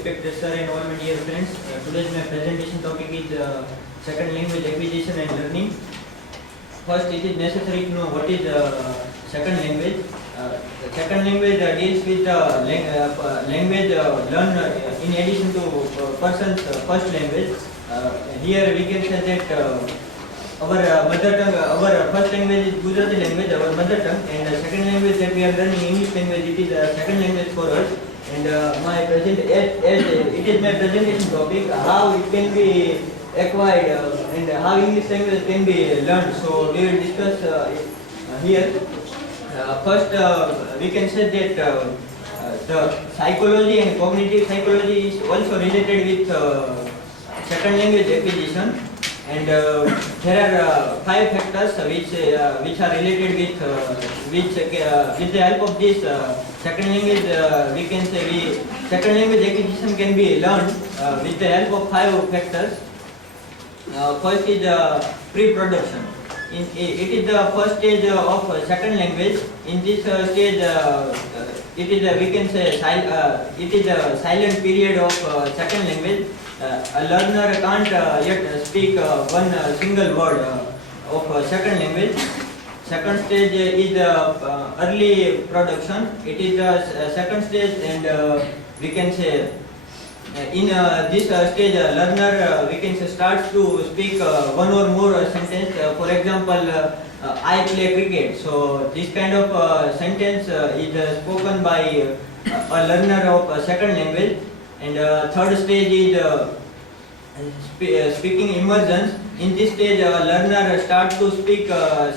Respected sir and all my dear friends, today's my presentation topic is second language acquisition and learning. First, it is necessary to know what is second language. The second language deals with language learned in addition to person's first language. Here we can say that our mother tongue, our first language is Gujarati language, our mother tongue, and the second language that we are learning English language, it is a second language for us. And it is my presentation topic, how it can be acquired and how English language can be learned. So we will discuss here. First, we can say that the psychology and cognitive psychology is also related with second language acquisition. And there are 5 factors which are related with with the help of this second language. We can say second language acquisition can be learned with the help of 5 factors. First is pre-production. It is the first stage of second language. In this stage, it is we can say it is a silent period of second language. A learner can't yet speak one single word of second language. Second stage is early production. It is the second stage, and we can say in this stage, learner we can say starts to speak one or more sentence. For example, I play cricket. So this kind of sentence is spoken by a learner of second language. And third stage is speaking immersions. In this stage, learner starts to speak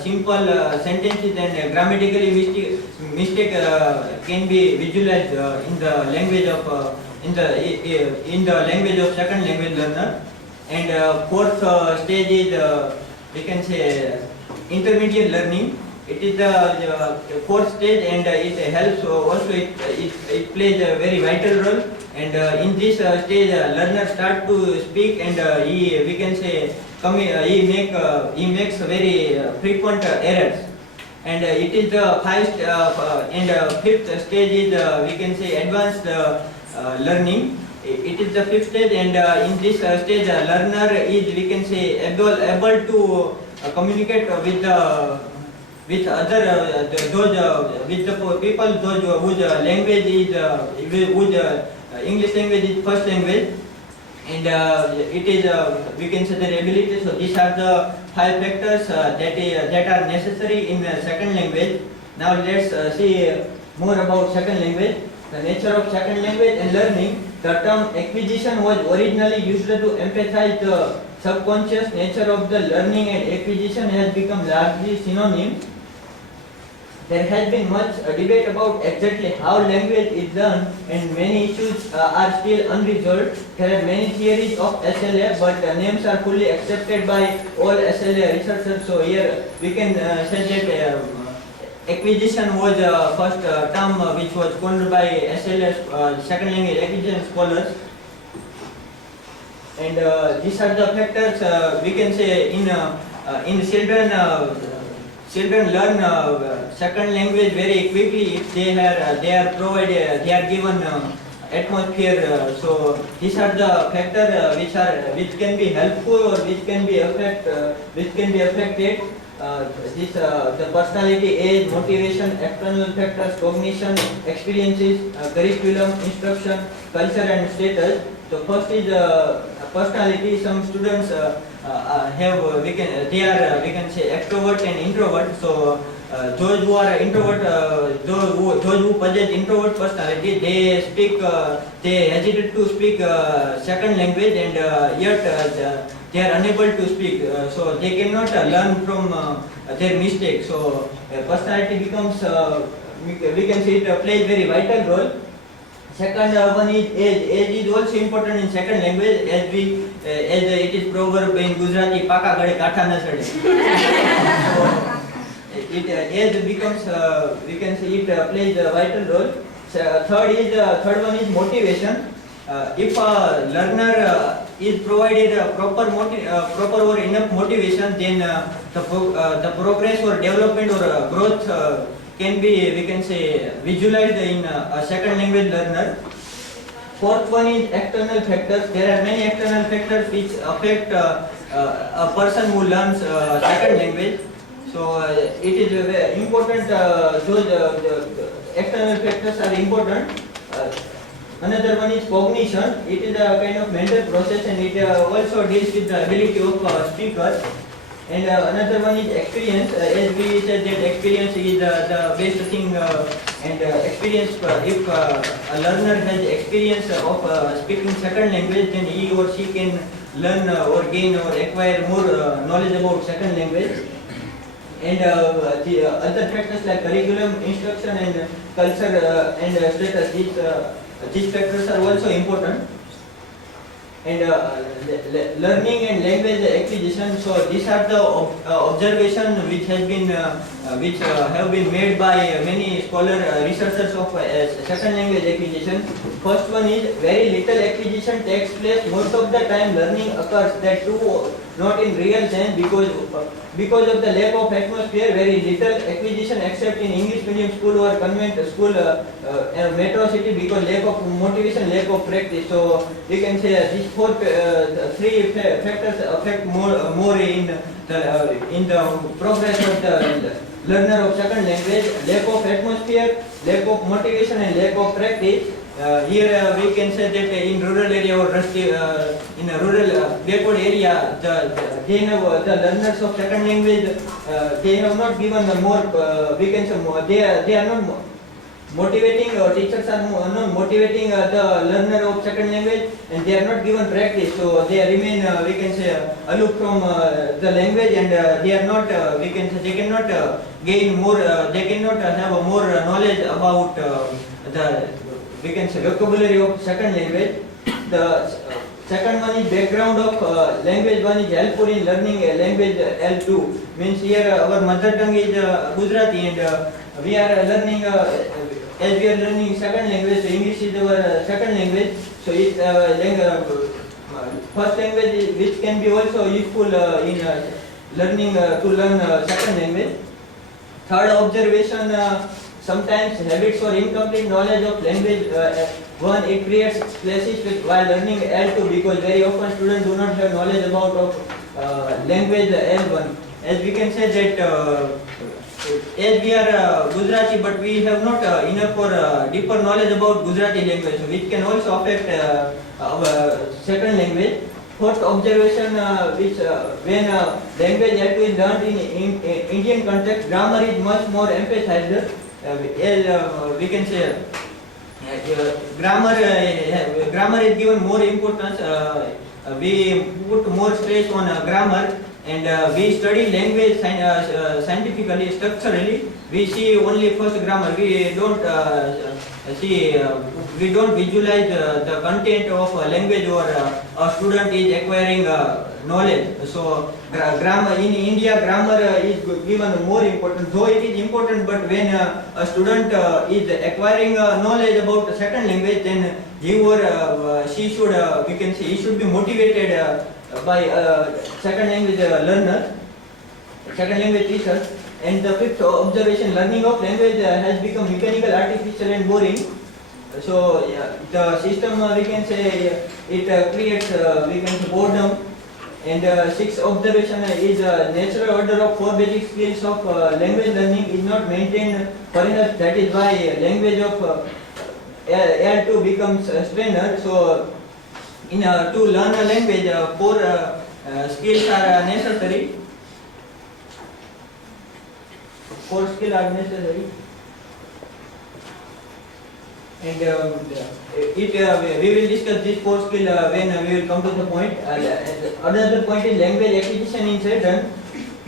simple sentences, and grammatically mistake can be visualized in the language of in the language of second language learner. And fourth stage is we can say intermediate learning. It is the fourth stage, and it helps also. It plays a very vital role. And in this stage, learner start to speak, and we can say he makes very frequent errors. And it is the fifth stage is we can say advanced learning. It is the fifth stage, and in this stage, learner is we can say able to communicate with other with the people whose language is English language is first language, and it is we can say their ability. So these are the 5 factors that are necessary in second language. Now let's see more about second language. The nature of second language and learning. The term acquisition was originally used to emphasize the subconscious nature of the learning, and acquisition has become largely synonym. There has been much debate about exactly how language is learned, and many issues are still unresolved. There are many theories of SLA, but names are fully accepted by all SLA researchers. So here we can say that acquisition was first term which was coined by SLA, second language acquisition scholars. And these are the factors we can say in children learn second language very quickly if they are given atmosphere. So these are the factors which can be helpful or which can be affected. The personality, age, motivation, external factors, cognition, experiences, curriculum, instruction, culture, and status. So first is personality. Some students have we can say extrovert and introvert. So those who are introvert, those who possess introvert personality, they hesitate to speak second language, and yet they are unable to speak. So they cannot learn from their mistakes. So personality becomes we can say it plays very vital role. Second one is age. Age is also important in second language, as it is proverb in Gujarati, "Paka gade katha na chade." So age becomes we can say it plays a vital role. Third one is motivation. If a learner is provided a proper or enough motivation, then the progress or development or growth can be, we can say, visualized in a second language learner. Fourth one is external factors. There are many external factors which affect a person who learns second language. So it is very important. The external factors are important. Another one is cognition. It is a kind of mental process, and it also deals with the ability of speakers. And another one is experience. As we said that experience is the best thing, and experience, if a learner has experience of speaking second language, then he or she can learn or gain or acquire more knowledge about second language. And the other factors like curriculum, instruction, and culture and status, these factors are also important. And learning and language acquisition. So these are the observations which have been made by many researchers of second language acquisition. First one is very little acquisition takes place. Most of the time learning occurs, that too not in real sense, because of the lack of atmosphere. Very little acquisition except in English medium school or convent school, metro city, because lack of motivation, lack of practice. So we can say these three factors affect more in the progress of the learner of second language: lack of atmosphere, lack of motivation, and lack of practice. Here we can say that in rural area or in a rural backward area, the learners of second language, they have not given the more, we can say more, they are not motivating, or teachers are not motivating the learner of second language, and they are not given practice. So they remain, we can say, aloof from the language, and they are not, we can say, they cannot gain more, they cannot have a more knowledge about the, we can say, vocabulary of second language. The second one is background of language. One is helpful in learning a language. L2 means here our mother tongue is Gujarati, and we are learning, as we are learning second language, so English is our second language. So it first language which can be also useful in learning to learn second language. Third observation, sometimes habits or incomplete knowledge of language. One, it creates clashes while learning L2, because very often students do not have knowledge about language L1. As we can say that as we are Gujarati, but we have not enough or deeper knowledge about Gujarati language, which can also affect our second language. Fourth observation, which when language L2 is learned in Indian context, grammar is much more emphasized. We can say grammar is given more importance. We put more stress on grammar, and we study language scientifically, structurally. We see only first grammar. We don't visualize the content of language, or a student is acquiring knowledge. So grammar in India, grammar is given more important, though it is important. But when a student is acquiring knowledge about the second language, then he or she should, we can say, he should be motivated by second language learner, second language teacher. And the fifth observation, learning of language has become mechanical, artificial, and boring. So the system, we can say, it creates, we can say, boredom. And sixth observation is natural order of four basic skills of language learning is not maintained. Perhaps that is why language of L2 becomes strainer. So to learn a language, four skills are necessary. Four skills are necessary. And we will discuss this four skill when we will come to the point. Another point is language acquisition in children.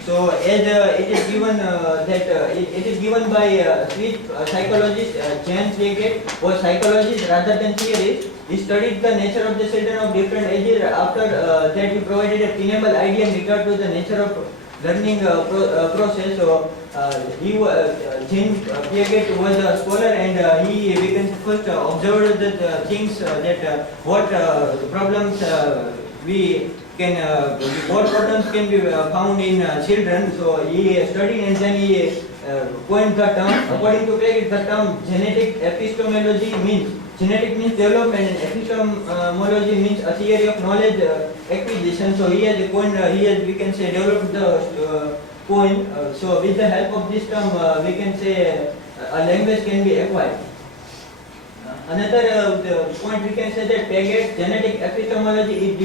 So as it is given it is given by Swiss psychologist James Leggett, was psychologist rather than theorist. He studied the nature of the children of different ages. After that, he provided a tenable idea in regard to the nature of learning process. So James Leggett was a scholar, and he first observed the things that what problems what problems can be found in children. So he studied, and then he coined the term. According to Leggett, the term genetic epistemology means Genetic means development and epistemology means a theory of knowledge acquisition. So he has we can say developed the point. So with the help of this term, we can say a language can be acquired. Another point we can say that Pagets genetic epistemology is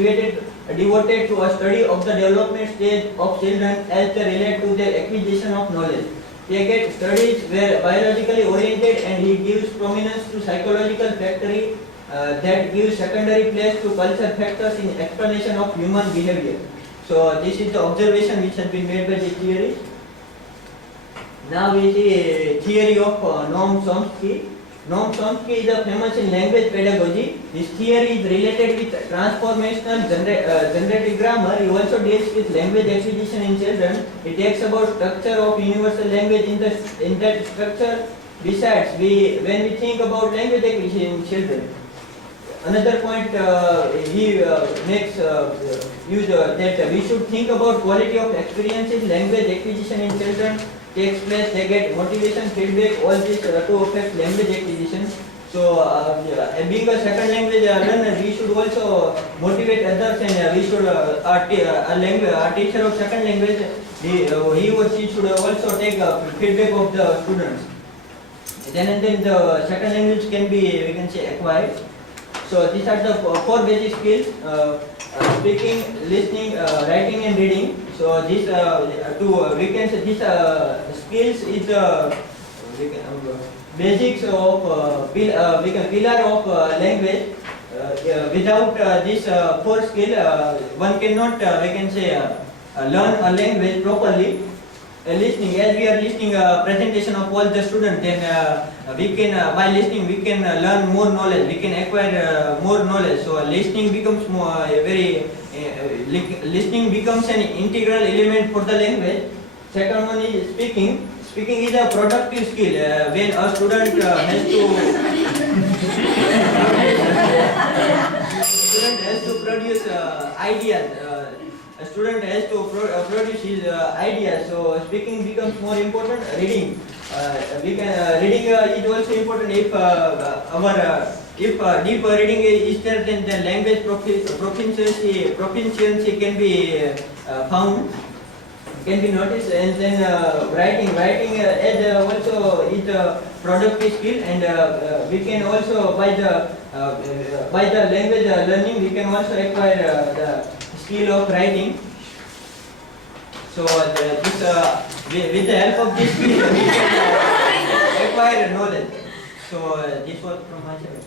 devoted to a study of the development stage of children as they relate to their acquisition of knowledge. Paget studies were biologically oriented and he gives prominence to psychological factors that give secondary place to cultural factors in explanation of human behavior. So this is the observation which has been made by this theory. Now we see theory of Noam Chomsky. Noam Chomsky is a famous in language pedagogy. His theory is related with transformational generative grammar. He also deals with language acquisition in children. He talks about structure of universal language in that structure. Besides, when we think about language acquisition in children, another point he makes use that we should think about quality of experiences. Language acquisition in children takes place, they get motivation, feedback, all this to affect language acquisition. So being a second language learner, we should also motivate others, and we should a teacher of second language, he or she should also take feedback of the students. Then the second language can be, we can say, acquired. So these are the four basic skills: speaking, listening, writing, and reading. So these we can say these skills is basics of pillar of language. Without this four skill, one cannot we can say learn a language properly. Listening, as we are listening presentation of all the students, then we can by listening we can learn more knowledge, we can acquire more knowledge. So listening becomes more listening becomes an integral element for the language. Second one is speaking. Speaking is a productive skill when a student has to produce ideas. A student has to produce his ideas, so speaking becomes more important. Reading, reading is also important. If deep reading is there, then the language proficiency can be found, can be noticed. And then writing as also is a productive skill, and we can also by the language learning we can also acquire the skill of writing. So with the help of this skill we can acquire knowledge. So this was from my side.